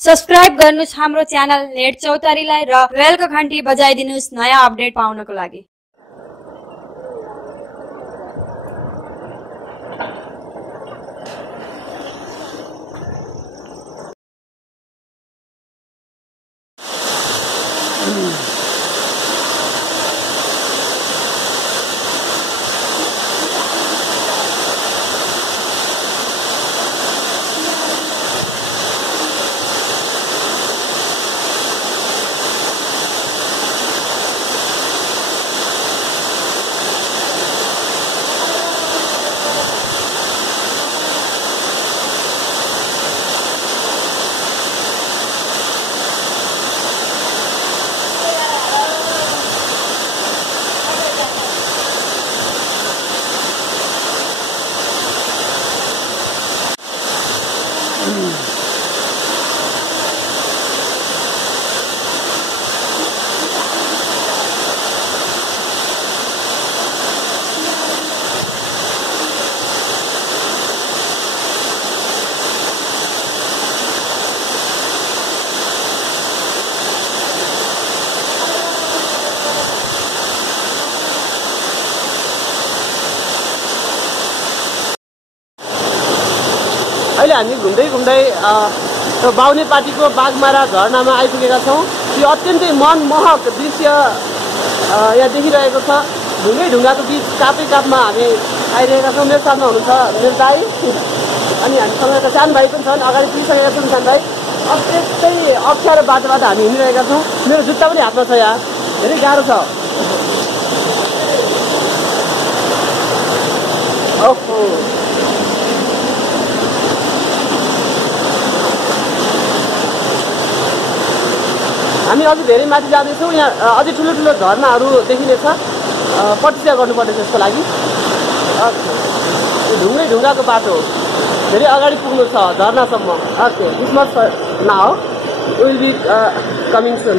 Subscribe गर्नुस् हाम्रो channel net चौतारीलाई र बेलको घण्टी बजाइदिनुस् नयाँ अपडेट पाउनको लागि। अहिले हामी घुम्दै बाहुने पार्टीको बागमारा झरनामा आइपुगेका छौँ। यो अत्यन्तै मनमोहक दृश्य यहाँ देखिरहेको छ। ढुङ्गाको बीच कापमा हामी आइरहेका छौँ। मेरो साथमा हुनुहुन्छ मेरो दाइ अनि हामीसँग एउटा सानो भाइ पनि छन्। अगाडि पुगिसकेका छौँ सानो भाइ। अत्यन्तै अप्ठ्यारो बाटोबाट हामी हिँडिरहेका छौँ। मेरो जुत्ता पनि हातमा छ यहाँ, धेरै गाह्रो छ। ओहो हामी अझै धेरै माथि जाँदैछौँ। यहाँ अझै ठुलो झरनाहरू देखिनेछ। प्रतीक्षा गर्नुपर्ने छ यसको लागि। ढुङ्गाको बाटो धेरै अगाडि पुग्नु छ झरनासम्म। Okay, this much now will be coming soon.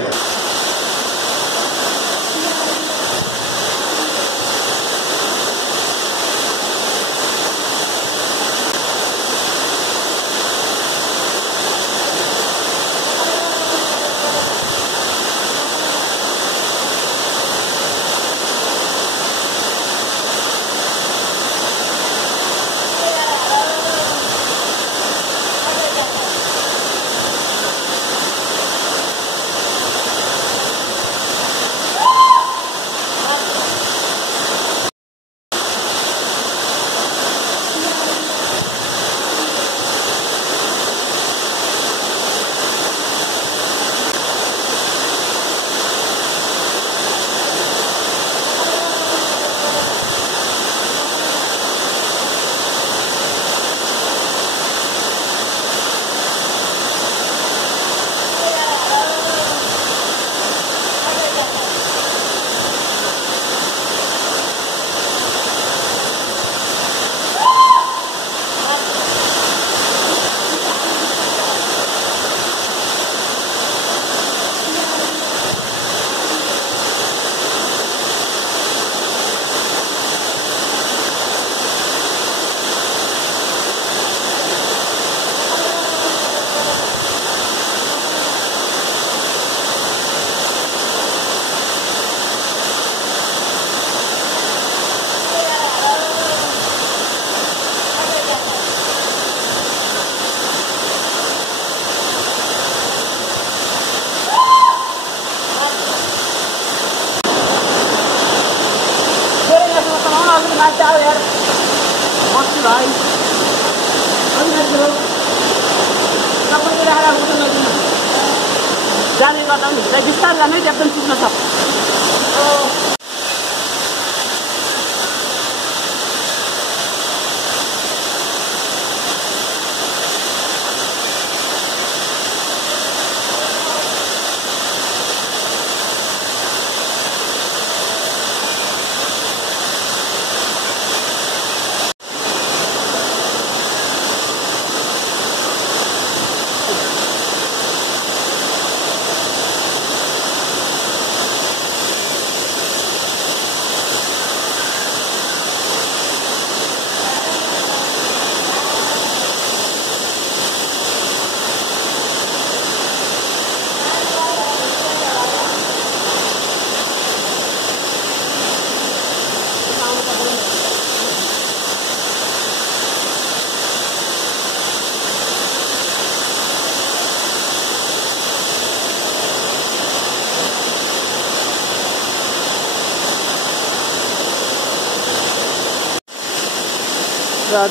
जाने गर्दा पनि बिस्तार जाने एकदम पुग्न छ।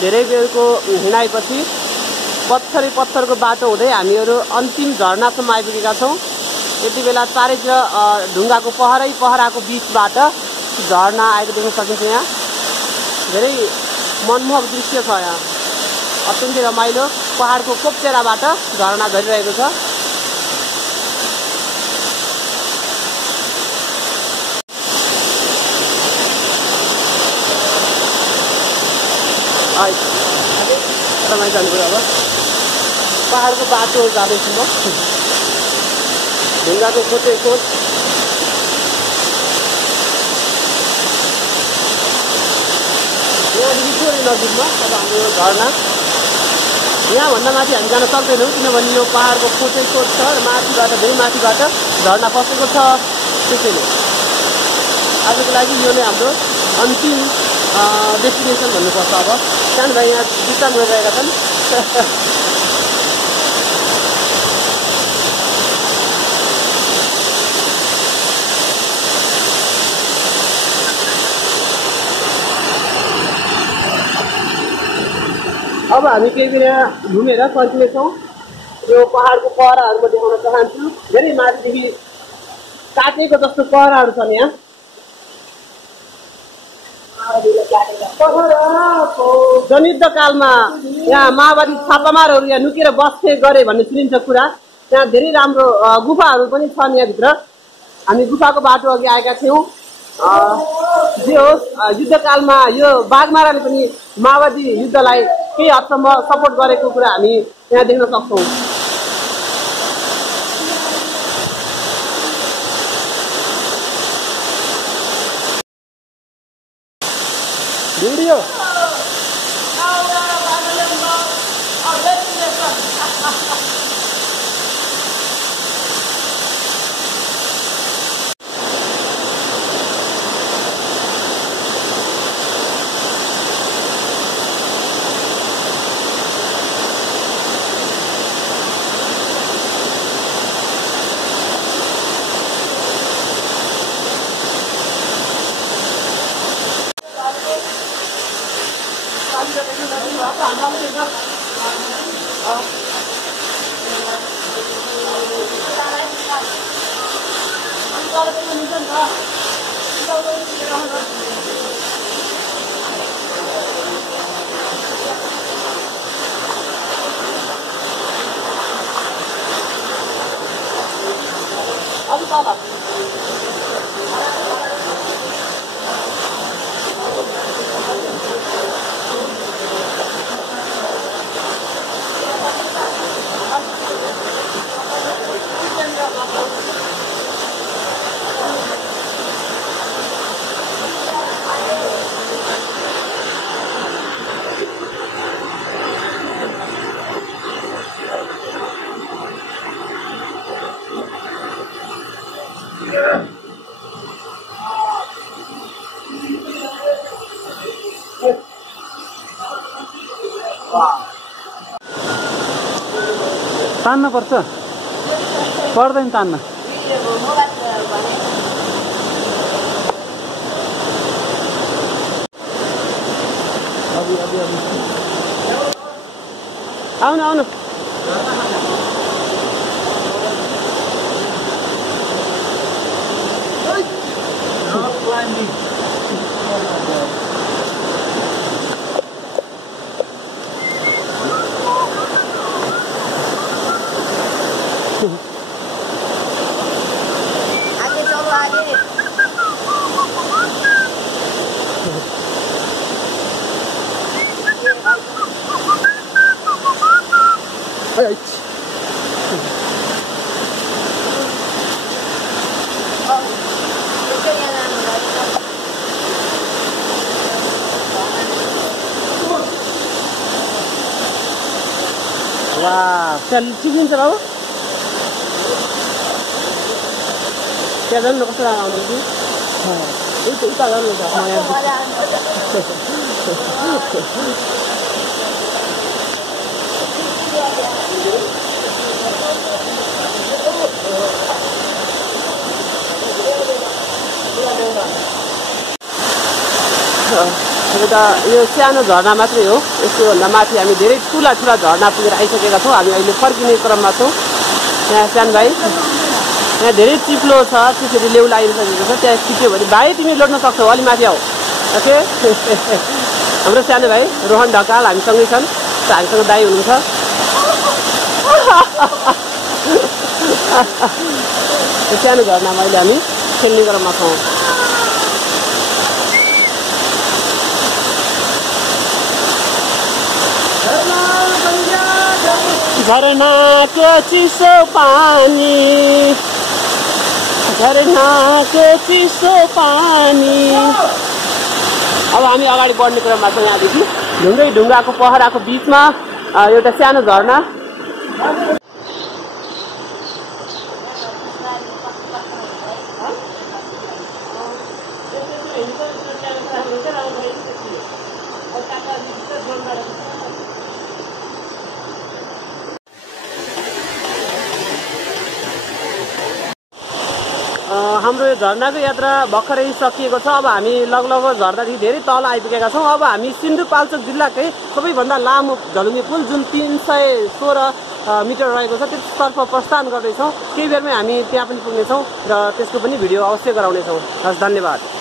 धेरै बेरको हिँडाइपछि पत्थरको बाटो हुँदै हामीहरू अन्तिम झरनासम्म आइपुगेका छौँ। यति बेला चारैतिर ढुङ्गाको पहराको बिचबाट झरना आएको देख्न सकिन्छ। यहाँ धेरै मनमोहक दृश्य छ। यहाँ अत्यन्तै रमाइलो पहाडको कोप्चेराबाट झरना झरिरहेको छ। तपाईँ जानुभयो अब पहाडको बाटो जाँदैछु म। ढुङ्गाको खोट यहाँदेखि थोरै नजिकमा अब हाम्रो झरना। यहाँभन्दा माथि हामी जान सक्दैनौँ किनभने यो पहाडको खोट छ र माथिबाट धेरै माथिबाट झरना फसेको छ। त्यसैले आजको लागि यो नै हाम्रो अन्तिम डेस्टिनेसन भन्नुपर्छ। अब सानो भाइ यहाँ विश्राम गरिरहेका छन्। अब हामी केही बेर घुमेर फर्किनेछौँ। यो पहाडको पहराहरू म देखाउन चाहन्छु। धेरै माथिदेखि काटेको जस्तो पहराहरू छन् यहाँ। जनयुद्ध कालमा यहाँ माओवादी छापामारहरू यहाँ लुकेर बस्थे गरे भन्ने सुनिन्छ कुरा। त्यहाँ धेरै राम्रो गुफाहरू पनि छन् यहाँभित्र। हामी गुफाको बाटो अघि आएका थियौँ। जे होस् युद्धकालमा यो बाघमाराले पनि माओवादी युद्धलाई केही हदसम्म सपोर्ट गरेको कुरा हामी यहाँ देख्न सक्छौँ। भिडियो तान्न पर्छ, पर्दैन तान्न। आउनु आउनु चिकिन्छ बाबु त्यहाँ जानु न कस्तो आउँदैछ उता जानु एउटा यो सानो झरना मात्रै हो। यसकोभन्दा माथि हामी धेरै ठुला ठुला झरना पुगेर आइसकेका छौँ। हामी अहिले फर्किने क्रममा छौँ। यहाँ सानो भाइ, यहाँ धेरै चिप्लो छ, त्यसरी लेउ लागिसकेको छ। त्यहाँ खिच्यो भने भाइ तिमी लड्न सक्छौ, अलि माथि आऊ। ओके हाम्रो सानो भाइ रोहन ढकाल हामीसँगै छन्, हामीसँग दाइ हुनुहुन्छ। सानो झरनामा अहिले हामी खेल्ने क्रममा छौँ। झरनाको चिसो पानी, झरनाको चिसो पानी। अब हामी अगाडि बढ्ने क्रममा छौँ। यहाँदेखि ढुङ्गै ढुङ्गाको पहराको बिचमा एउटा सानो झरना। हाम्रो यो झरनाको यात्रा भर्खरै सकिएको छ। अब हामी लगभग झरनादेखि धेरै तल आइपुगेका छौँ। अब हामी सिन्धुपाल्चोक जिल्लाकै सबैभन्दा लामो झलुङ्गे पुल जुन 316 मिटर रहेको छ त्यसतर्फ प्रस्थान गर्दैछौँ। केही बेरमै हामी त्यहाँ पनि पुग्नेछौँ र त्यसको पनि भिडियो अवश्य गराउनेछौँ। हस्, धन्यवाद।